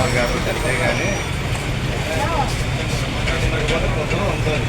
ఉన్నారు కాబట్టి అంతే కానీ ఉంటుంది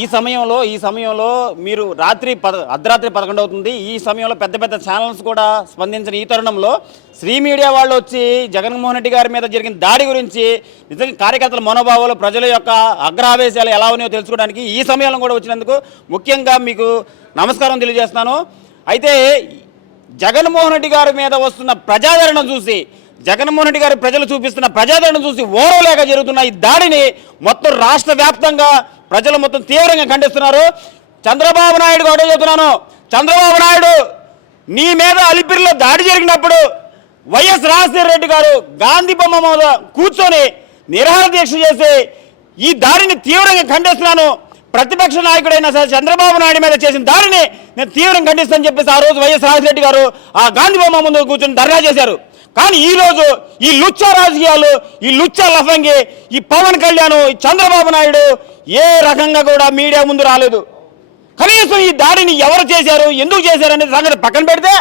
ఈ సమయంలో ఈ సమయంలో మీరు రాత్రి పద అర్ధరాత్రి పదకొండు అవుతుంది. ఈ సమయంలో పెద్ద పెద్ద ఛానల్స్ కూడా స్పందించిన ఈ తరుణంలో శ్రీ మీడియా వాళ్ళు వచ్చి జగన్మోహన్ రెడ్డి గారి మీద జరిగిన దాడి గురించి నిజంగా కార్యకర్తల మనోభావాలు ప్రజల యొక్క అగ్రహావేశాలు ఎలా ఉన్నాయో తెలుసుకోవడానికి ఈ సమయంలో కూడా వచ్చినందుకు ముఖ్యంగా మీకు నమస్కారం తెలియజేస్తున్నాను. అయితే జగన్మోహన్ రెడ్డి గారి మీద వస్తున్న ప్రజాదరణ చూసి జగన్మోహన్ రెడ్డి గారి ప్రజలు చూపిస్తున్న ప్రజాదరణ చూసి ఓరవలేక జరుగుతున్న ఈ దాడిని మొత్తం రాష్ట్ర వ్యాప్తంగా ప్రజలు మొత్తం తీవ్రంగా ఖండిస్తున్నారు. చంద్రబాబు నాయుడు కూడా చెబుతున్నాను. చంద్రబాబు నాయుడు నీ మీద అలిపిరిలో దాడి జరిగినప్పుడు వైఎస్ రాజశేఖర రెడ్డి గారు గాంధీ బొమ్మ మీద కూర్చొని నిరాహార దీక్ష చేసి ఈ దాడిని తీవ్రంగా ఖండిస్తున్నాను. ప్రతిపక్ష నాయకుడైన సరే చంద్రబాబు నాయుడు మీద చేసిన దాడిని నేను తీవ్రంగా ఖండిస్తానని చెప్పేసి ఆ రోజు వైఎస్ రాజశేఖర గారు ఆ గాంధీ బొమ్మ ముందు కూర్చొని ధర్నా చేశారు. కానీ ఈ రోజు ఈ లుచ్చ రాజకీయాలు ఈ లుచ్చ లఫంగి ఈ పవన్ కళ్యాణ్ ఈ చంద్రబాబు నాయుడు ఏ రకంగా కూడా మీడియా ముందు రాలేదు. కనీసం ఈ దాడిని ఎవరు చేశారు ఎందుకు చేశారు అనేది సంగతి పక్కన పెడితే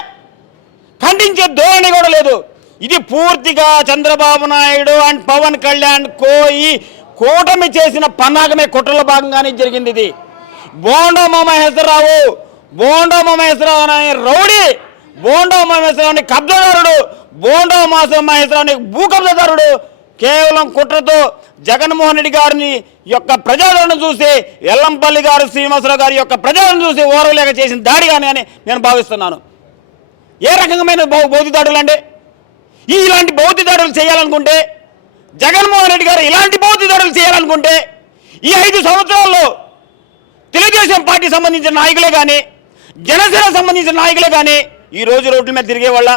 ఖండించే ధోరణి కూడా లేదు. ఇది పూర్తిగా చంద్రబాబు నాయుడు అండ్ పవన్ కళ్యాణ్ కోయి కూటమి చేసిన పన్నాగమే కుట్రలో భాగంగానే జరిగింది ఇది. బోండా మహేశ్వరరావు బోండా మహేశ్వరరావు అనే రౌడీ బోండా మహేశ్వరరావు అనే బోండా మాసం మహేశ్వరరావు అనే భూ కేవలం కుట్రతో జగన్మోహన్ రెడ్డి గారిని యొక్క ప్రజాదరణ చూసి ఎల్లంపల్లి గారు శ్రీనివాసరావు గారి యొక్క ప్రజాదరణ చూసి ఓరవలేక చేసిన దాడిగానే అని నేను భావిస్తున్నాను. ఏ రకమైన బౌద్ధి దాడులు అండి ఈ ఇలాంటి బౌద్ధి దాడులు చేయాలనుకుంటే జగన్మోహన్ రెడ్డి గారు ఇలాంటి బౌద్ధి దాడులు చేయాలనుకుంటే ఈ ఐదు సంవత్సరాల్లో తెలుగుదేశం పార్టీ సంబంధించిన నాయకులే కానీ జనసేన సంబంధించిన నాయకులే కానీ ఈ రోజు రోడ్ల మీద తిరిగే వాళ్ళ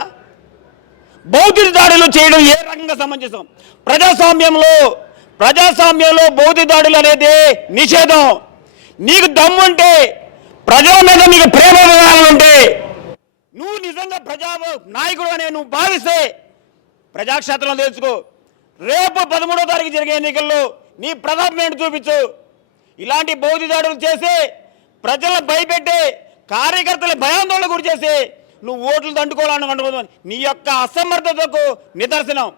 భౌతిక దాడులు చేయడం ఏ రకంగా సమంజసం? ప్రజాస్వామ్యంలో ప్రజాస్వామ్యంలో భౌతిక దాడులు అనేది నిషేధం. నీకు దమ్ముంటే ప్రజల మీద నీకు ప్రేమ ఉంటే నువ్వు నిజంగా ప్రజా నాయకుడు అనే నువ్వు భావిస్తే ప్రజాక్షేత్రంలో తెలుసుకో. రేపు పదమూడో తారీఖు జరిగే ఎన్నికల్లో నీ ప్రతాపం చూపించు. ఇలాంటి బౌద్ధి దాడులు చేసి ప్రజలను భయపెట్టి కార్యకర్తల భయాందోళన గురి చేసి నువ్వు ఓట్లు దండుకోవాలని అనుకుంటున్నావు నీ యొక్క అసమర్థతకు నిదర్శనం.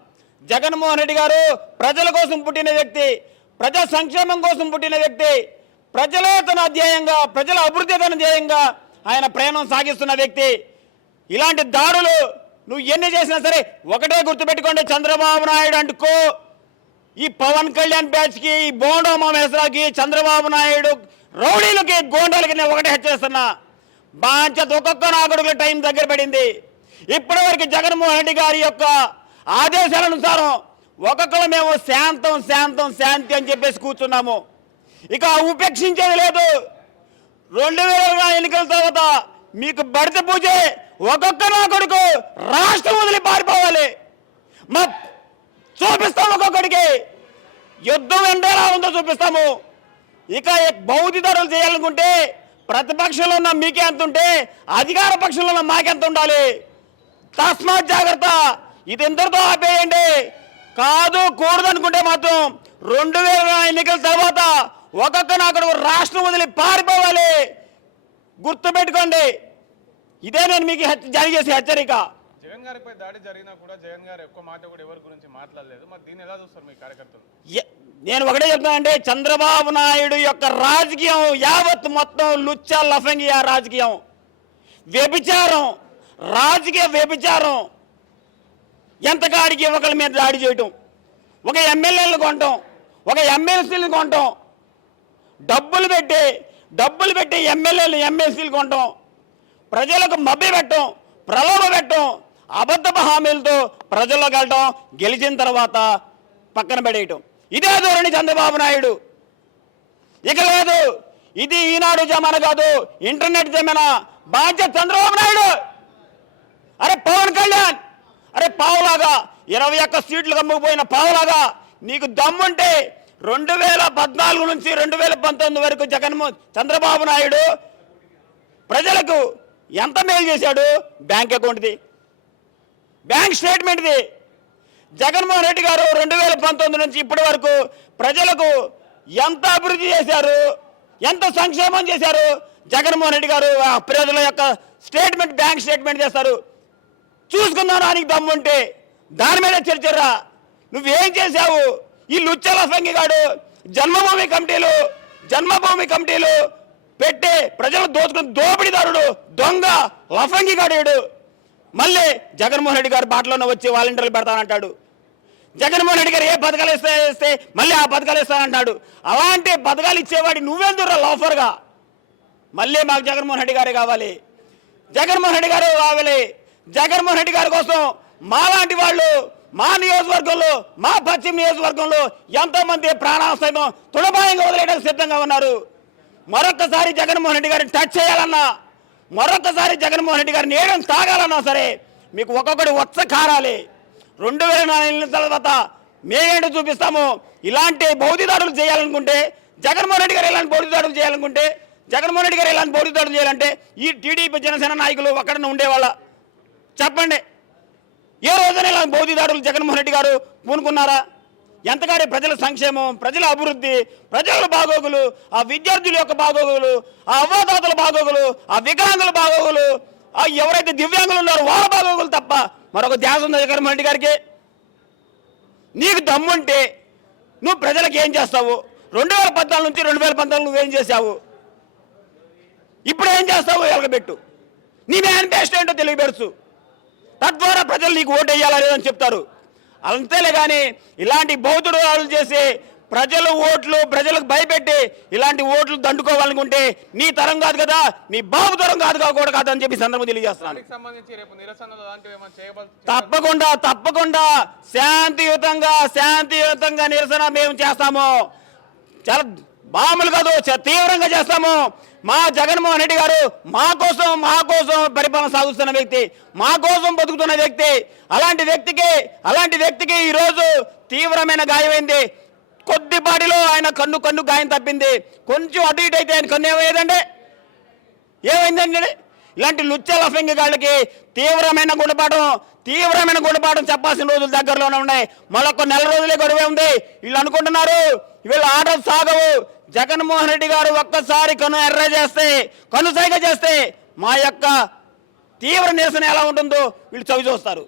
జగన్మోహన్ రెడ్డి గారు ప్రజల కోసం పుట్టిన వ్యక్తి ప్రజా సంక్షేమం కోసం పుట్టిన వ్యక్తి ప్రజలే తన ధ్యేయంగా ప్రజల అభివృద్ధి తన ధ్యేయంగా ఆయన ప్రయాణం సాగిస్తున్న వ్యక్తి. ఇలాంటి దాడులు నువ్వు ఎన్ని చేసినా సరే ఒకటే గుర్తుపెట్టుకోండి చంద్రబాబు నాయుడు అంటుకో. ఈ పవన్ కళ్యాణ్ బ్యాచ్కి ఈ బోండా మహేశ్వరకి చంద్రబాబు నాయుడు రౌడీలకి గోండాలకి నేను ఒకటే హెచ్చరిస్తున్నా. బాధ్యత ఒక్కొక్క నాయకుడికి టైం దగ్గర పడింది. ఇప్పటివరకు జగన్మోహన్ రెడ్డి గారి యొక్క ఆదేశాలనుసారం ఒక్కొక్కరు మేము శాంతం శాంతం శాంతి అని చెప్పేసి కూర్చున్నాము. ఇక ఉపేక్షించేది లేదు. రెండు వేల ఎన్నికల తర్వాత మీకు బడిత పూజే ఒక్కొక్క నా కొడుకు రాష్ట్రం వదిలి పారిపోవాలి. మా చూపిస్తాము ఒక్కొక్కడికి. యుద్ధం ఎండేలా ఉందో చూపిస్తాము. ఇక బౌద్ధి ధరలు చేయాలనుకుంటే ప్రతిపక్షంలో ఉన్న మీకే ఎంత ఉంటే అధికార పక్షంలో ఉన్న మాకెంత ఉండాలి? తస్మాత్ జాగ్రత్త. ఇది ఎందరితో ఆపేయండి. కాదు కూడదు అనుకుంటే మాత్రం రెండు వేల ఎన్నికల తర్వాత ఒక్కొక్క నాకుడు రాష్ట్రం వదిలి పారిపోవాలి. గుర్తుపెట్టుకోండి. ఇదే నేను మీకు జారీ చేసే హెచ్చరిక. జగన్ గారిపై దాడి జరిగినా కూడా జగన్ గారు ఎక్కువ మాట కూడా ఎవరి గురించి మాట్లాడలేదు. మరి దీన్ని ఎలా చూస్తారు మీ కార్యకర్తలు? నేను ఒకటే చెప్తానంటే చంద్రబాబు నాయుడు యొక్క రాజకీయం యావత్ మొత్తం లుచ్చ లఫంగియా రాజకీయం. వ్యభిచారం రాజకీయ వ్యభిచారం. ఎంతకాడికి ఒకరి మీద దాడి చేయటం. ఒక ఎమ్మెల్యేలను కొనటం ఒక ఎమ్మెల్సీలను కొనటం. డబ్బులు పెట్టి డబ్బులు పెట్టి ఎమ్మెల్యేలు ఎమ్మెల్సీలు కొనటం. ప్రజలకు మభ్య పెట్టడం ప్రలోభ పెట్టడం అబద్ధపు హామీలతో ప్రజల్లోకి వెళ్ళటం గెలిచిన తర్వాత పక్కన పడేయటం. ఇదే ధోరణి చంద్రబాబు నాయుడు. ఇక లేదు ఇది ఈనాడు జమానా కాదు ఇంటర్నెట్ జమానా. బాధ్యత చంద్రబాబు నాయుడు. అరే పవన్ కళ్యాణ్ అరే పావులాగా ఇరవై ఒక్క సీట్లు కమ్ముకుపోయిన పావులాగా నీకు దమ్ముంటే రెండు వేల పద్నాలుగు నుంచి రెండు వేల పంతొమ్మిది వరకు జగన్మోహన్ చంద్రబాబు నాయుడు ప్రజలకు ఎంత మేలు చేశాడు? బ్యాంక్ అకౌంట్ది. బ్యాంక్ స్టేట్మెంట్ది. జగన్మోహన్ రెడ్డి గారు రెండు వేల పంతొమ్మిది నుంచి ఇప్పటి వరకు ప్రజలకు ఎంత అభివృద్ధి చేశారు ఎంత సంక్షేమం చేశారు జగన్మోహన్ రెడ్డి గారు ఆ ప్రజల యొక్క స్టేట్మెంట్ బ్యాంక్ స్టేట్మెంట్ చేస్తారు చూసుకుందాం దానికి దమ్ముంటే దాని మీద చర్చరా నువ్వేం చేశావు? ఈ లుచ్చల ఫంగిగాడు జన్మభూమి కమిటీలు జన్మభూమి కమిటీలు పెట్టే ప్రజలు దోచుకుని దోపిడీదారుడు దొంగ లఫంగిగాడు మళ్ళీ జగన్మోహన్ రెడ్డి గారు బాటలోనే వచ్చి వాలంటీర్లు పెడతానంటాడు. జగన్మోహన్ రెడ్డి గారు ఏ పథకాలు ఇస్తే ఇస్తే మళ్ళీ ఆ పథకాలు ఇస్తానంటాడు. అలాంటి పథకాలు ఇచ్చేవాడి నువ్వెందుకురా లోఫర్గా? మళ్ళీ మాకు జగన్మోహన్ రెడ్డి గారే కావాలి. జగన్మోహన్ రెడ్డి గారు కావాలి. జగన్మోహన్ రెడ్డి గారి కోసం మాలాంటి వాళ్ళు మా నియోజకవర్గంలో మా పశ్చిమ నియోజకవర్గంలో ఎంతోమంది మంది తుడబాయంగా వదిలేయడానికి సిద్ధంగా ఉన్నారు. మరొక్కసారి జగన్మోహన్ రెడ్డి గారిని టచ్ చేయాలన్నా మరొకసారి జగన్మోహన్ రెడ్డి గారు ఏడం తాగాలన్నా సరే మీకు ఒక్కొక్కటి వచ్చ కారాలి. రెండు వేల నాలుగు తర్వాత మేమేంటో చూపిస్తాము? ఇలాంటి బౌద్ధిదాడులు చేయాలనుకుంటే జగన్మోహన్ రెడ్డి గారు ఇలాంటి బౌద్ధిదాడులు చేయాలనుకుంటే జగన్మోహన్ రెడ్డి గారు ఇలాంటి బౌద్ధిదాడులు చేయాలంటే ఈ టీడీపీ జనసేన నాయకులు ఒక్కడనే ఉండేవాళ్ళ. చెప్పండి. ఏ రోజున ఇలా బౌద్ధిదాడులు జగన్మోహన్ రెడ్డి గారు పూనుకున్నారా? ఎంతగానే ప్రజల సంక్షేమం ప్రజల అభివృద్ధి ప్రజల బాగోగులు ఆ విద్యార్థుల యొక్క బాగోగులు ఆ అవ్వాతాతల బాగోగులు ఆ వికలాంగుల బాగోగులు ఆ ఎవరైతే దివ్యాంగులు ఉన్నారో వాళ్ళ బాగోగులు తప్ప మరొక ధ్యాస ఉంది జగన్మోహన్ రెడ్డి గారికి. నీకు దమ్ముంటే నువ్వు ప్రజలకు ఏం చేస్తావు? రెండు వేల పద్నాలుగు నుంచి రెండు వేల పంతొమ్మిది నువ్వేం చేశావు? ఇప్పుడు ఏం చేస్తావు ఎలగబెట్టు. నీ మేనిఫెస్టో ఏంటో తెలియబెడుచు. తద్వారా ప్రజలు నీకు ఓటు వేయాలా లేదని చెప్తారు. అంతేలే కానీ ఇలాంటి బౌద్ధుడు వాళ్ళు చేసి ప్రజలు ఓట్లు ప్రజలకు భయపెట్టి ఇలాంటి ఓట్లు దండుకోవాలనుకుంటే నీ తరం కాదు కదా నీ బాబు తరం కాదు కూడా కాదు అని చెప్పి సందర్భం తెలియజేస్తున్నాను. తప్పకుండా తప్పకుండా శాంతియుతంగా శాంతియుతంగా నిరసన మేము చేస్తాము. చాలా మామూలు కాదు చ- తీవ్రంగా చేస్తాము. మా జగన్మోహన్ రెడ్డి గారు మా కోసం మా కోసం పరిపాలన సాగుతున్న వ్యక్తి మా కోసం బతుకుతున్న వ్యక్తి. అలాంటి వ్యక్తికి అలాంటి వ్యక్తికి ఈరోజు తీవ్రమైన గాయమైంది. కొద్దిపాటిలో ఆయన కన్ను కన్ను గాయం తప్పింది. కొంచెం అటు ఇటు అయితే ఆయన కన్ను ఏమయ్యేదండి ఏమైందండి? ఇలాంటి లుచ్చల గాళ్ళకి తీవ్రమైన గుణపాఠం తీవ్రమైన గుణపాఠం చెప్పాల్సిన రోజులు దగ్గరలోనే ఉన్నాయి. మరొక నెల రోజులే గడువే ఉంది. వీళ్ళు అనుకుంటున్నారు వీళ్ళ ఆటలు సాగవు. జగన్మోహన్ రెడ్డి గారు ఒక్కసారి కను ఎర్ర చేస్తే కను సైగ చేస్తే మా యొక్క తీవ్ర నిరసన ఎలా ఉంటుందో వీళ్ళు చవి చూస్తారు